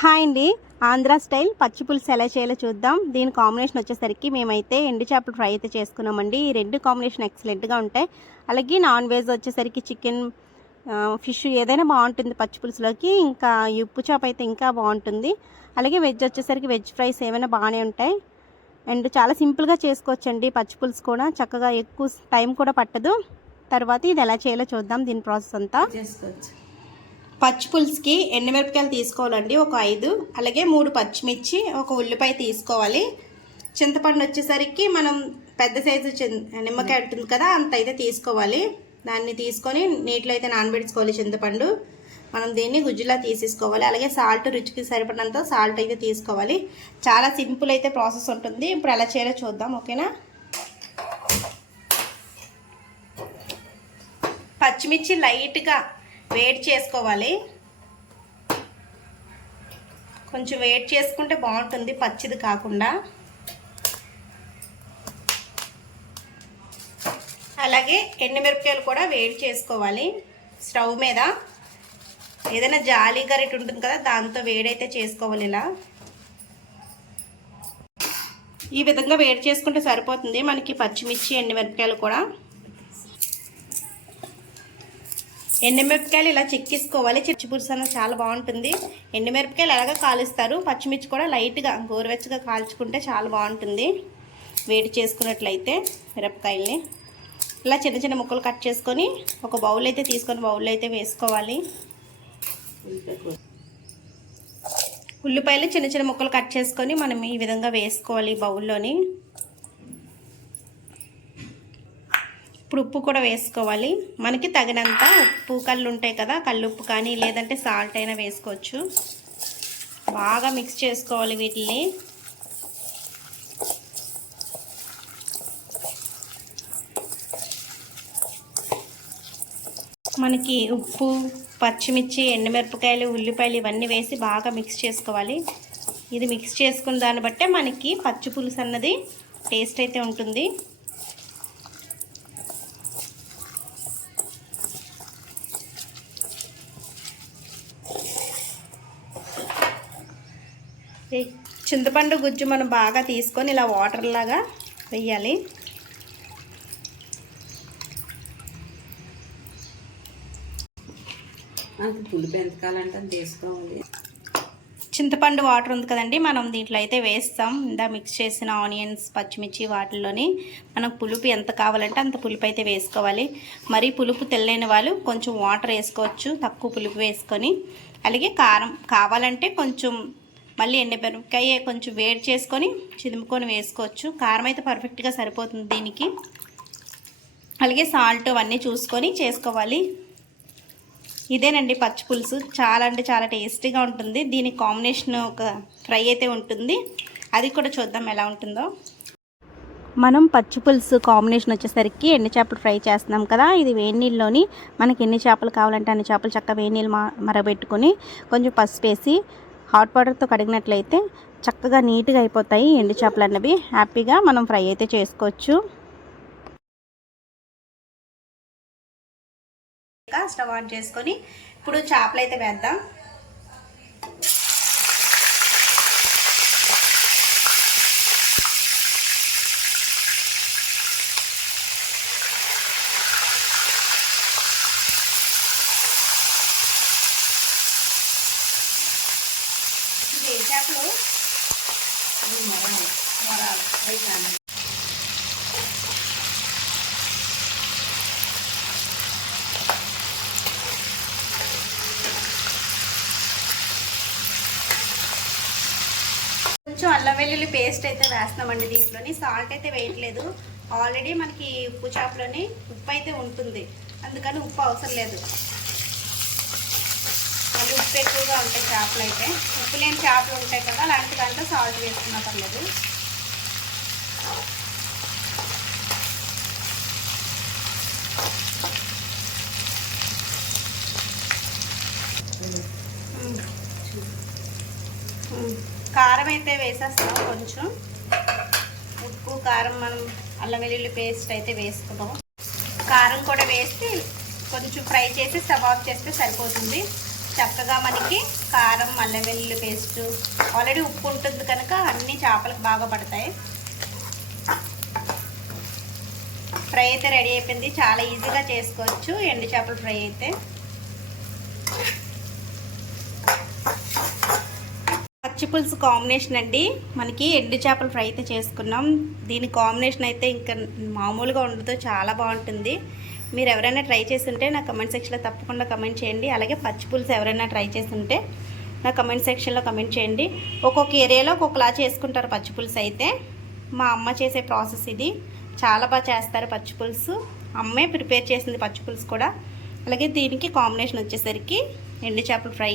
Hi అండి. Andhra style పచ్చి పులుసు ఎలా చేయాలో చూద్దాం. దీని కాంబినేషన్ వచ్చేసరికి మేమైతే ఎండు చేపలు ఫ్రై అయితే చేసుకున్నామండి. ఈ రెండు కాంబినేషన్ ఎక్సలెంట్గా ఉంటాయి. అలాగే నాన్ వెజ్ వచ్చేసరికి చికెన్ ఫిష్ ఏదైనా బాగుంటుంది పచ్చి పులుసులోకి. ఇంకా ఉప్పు చేప అయితే ఇంకా బాగుంటుంది. అలాగే వెజ్ వచ్చేసరికి వెజ్ ఫ్రైస్ ఏమైనా బాగానే ఉంటాయి. అండ్ చాలా సింపుల్గా చేసుకోవచ్చండి పచ్చి పులుసు కూడా. చక్కగా ఎక్కువ టైం కూడా పట్టదు. తర్వాత ఇది ఎలా చేయాలో చూద్దాం దీని ప్రాసెస్ అంతా. చేసుకోవచ్చు. పచ్చి పులుసుకి ఎండుమిరపకాయలు తీసుకోవాలండి? ఒక ఐదు. అలాగే మూడు పచ్చిమిర్చి ఒక ఉల్లిపాయ తీసుకోవాలి. చింతపండు వచ్చేసరికి మనం పెద్ద సైజు నిమ్మకాయ ఉంటుంది కదా అంత అయితే తీసుకోవాలి. దాన్ని తీసుకొని నీటిలో అయితే నానబెట్టుకోవాలి చింతపండు. మనం దీన్ని గుజ్జులా తీసేసుకోవాలి. అలాగే సాల్ట్ రుచికి సరిపడినంత సాల్ట్ అయితే తీసుకోవాలి. చాలా సింపుల్ అయితే ప్రాసెస్ ఉంటుంది. ఇప్పుడు ఎలా చేయాలో చూద్దాం ఓకేనా? పచ్చిమిర్చి లైట్గా వేడి చేసుకోవాలి. కొంచెం వేడి చేసుకుంటే బాగుంటుంది పచ్చిది కాకుండా. అలాగే ఎండుమిరపకాయలు కూడా వేడి చేసుకోవాలి. స్టవ్ మీద ఏదైనా జాలి గరిట ఉంటుంది కదా దాంతో వేడైతే చేసుకోవాలి ఇలా. ఈ విధంగా వేడి చేసుకుంటే సరిపోతుంది. మనకి పచ్చిమిర్చి ఎండుమిరపకాయలు కూడా ఎండుమిరపకాయలు ఇలా చెక్కిసుకోవాలి చిచ్చి అన్న చాలా బాగుంటుంది. ఎండుమిరపకాయలు ఎలాగ కాలుస్తారు. పచ్చిమిర్చి కూడా లైట్గా గోరువెచ్చగా కాల్చుకుంటే చాలా బాగుంటుంది. వేడి చేసుకున్నట్లయితే మిరపకాయల్ని ఇలా చిన్న చిన్న ముక్కలు కట్ చేసుకొని ఒక బౌల్ అయితే తీసుకొని బౌల్ అయితే వేసుకోవాలి. ఉల్లిపాయలు చిన్న చిన్న ముక్కలు కట్ చేసుకొని మనం ఈ విధంగా వేసుకోవాలి బౌల్లోని. ఇప్పుడు ఉప్పు కూడా వేసుకోవాలి. మనకి తగినంత ఉప్పు కళ్ళు ఉంటాయి కదా కల్లుప్పు కానీ లేదంటే సాల్ట్ అయినా వేసుకోవచ్చు. బాగా మిక్స్ చేసుకోవాలి వీటిని. మనకి ఉప్పు పచ్చిమిర్చి ఎండుమిరపకాయలు ఉల్లిపాయలు ఇవన్నీ వేసి బాగా మిక్స్ చేసుకోవాలి. ఇది మిక్స్ చేసుకున్న దాన్ని బట్టే మనకి పచ్చి పులుసు అన్నది టేస్ట్ అయితే ఉంటుంది. చింతపండు గుజ్జు మనం బాగా తీసుకొని ఇలా వాటర్ లాగా వేయాలి. మనకి పులుపు ఎంత కావాలంటే తీసుకోవాలి చింతపండు వాటర్ ఉంది కదండి మనం దీంట్లో అయితే వేస్తాం. ఇందా మిక్స్ చేసిన ఆనియన్స్ పచ్చిమిర్చి వాటిల్లోని మనకు పులుపు ఎంత కావాలంటే అంత పులుపు అయితే వేసుకోవాలి. మరి పులుపు తెల్లైన వాళ్ళు కొంచెం వాటర్ వేసుకోవచ్చు తక్కువ పులుపు వేసుకొని. అలాగే కారం కావాలంటే కొంచెం మళ్ళీ ఎండమిరపకాయ కొంచెం వేడి చేసుకొని చిదుముకొని వేసుకోవచ్చు. కారం అయితే పర్ఫెక్ట్గా సరిపోతుంది దీనికి. అలాగే సాల్ట్ అవన్నీ చూసుకొని చేసుకోవాలి. ఇదేనండి పచ్చి పులుసు. చాలా అంటే చాలా టేస్టీగా ఉంటుంది. దీని కాంబినేషన్ ఒక ఫ్రై అయితే ఉంటుంది. అది కూడా చూద్దాం ఎలా ఉంటుందో. మనం పచ్చి పులుసు కాంబినేషన్ వచ్చేసరికి ఎన్ని చేపలు ఫ్రై చేస్తున్నాం కదా? ఇది వేడి నీళ్ళలోని మనకి ఎన్ని చేపలు కావాలంటే అన్ని చేపలు చక్కగా వేడి నీళ్ళు మరబెట్టుకొని కొంచెం పసుపు వేసి హాట్ వాటర్తో కడిగినట్లయితే చక్కగా నీట్గా అయిపోతాయి ఎండు చేపలు అన్నవి. హ్యాపీగా మనం ఫ్రై అయితే చేసుకోవచ్చు. స్టవ్ ఆన్ చేసుకొని ఇప్పుడు చేపలు అయితే వేద్దాం ఇది చేపలు మొరాలు అయితే కొంచెం అల్లం వెల్లుల్లి పేస్ట్ అయితే వేస్తున్నామండి దీంట్లోని. సాల్ట్ అయితే వేయట్లేదు. ఆల్రెడీ మనకి ఉప్పు చేపలోని ఉప్పు అయితే ఉంటుంది. అందుకని ఉప్పు అవసరం లేదు. పసుపు ఎక్కువగా ఉంటాయి చేపలు అయితే. ఉప్పు లేని చేపలు ఉంటాయి కదా అలాంటి దాంట్లో సాల్ట్ వేసుకున్న పర్లేదు. కారం అయితే వేసేస్తాం కొంచెం. ఉప్పు కారం మనం అల్లం వెల్లుల్లి పేస్ట్ అయితే వేసుకున్నాం కారం కూడా వేసి కొంచెం ఫ్రై చేసి సబాబ్ చేస్తే సరిపోతుంది. చక్కగా మనకి కారం అల్లం వెల్లుల్లి పేస్ట్ ఆల్రెడీ ఉప్పు ఉంటుంది కనుక అన్ని చేపలకు బాగా పడతాయి. ఫ్రై అయితే రెడీ అయిపోయింది. చాలా ఈజీగా చేసుకోవచ్చు. ఎండు చేపల ఫ్రై అయితే. పచ్చి పులుసు కాంబినేషన్ అండి. మనకి ఎండు చేపల ఫ్రై అయితే చేసుకున్నాం. దీని కాంబినేషన్ అయితే ఇంకా మామూలుగా ఉండదు. చాలా బాగుంటుంది. మీరు ఎవరైనా ట్రై చేసి ఉంటే నా కమెంట్ సెక్షన్లో తప్పకుండా కమెంట్ చేయండి. అలాగే పచ్చి పులుసు ఎవరైనా ట్రై చేసి ఉంటే నా కమెంట్ సెక్షన్లో కమెంట్ చేయండి. ఒక్కొక్క ఏరియాలో ఒక్కొక్కలా చేసుకుంటారు పచ్చి పులుసు అయితే. మా అమ్మ చేసే ప్రాసెస్ ఇది. చాలా బాగా చేస్తారు పచ్చి పులుసు. అమ్మే ప్రిపేర్ చేసింది పచ్చి పులుసు కూడా. అలాగే దీనికి కాంబినేషన్ వచ్చేసరికి ఎండు చేపల ఫ్రై.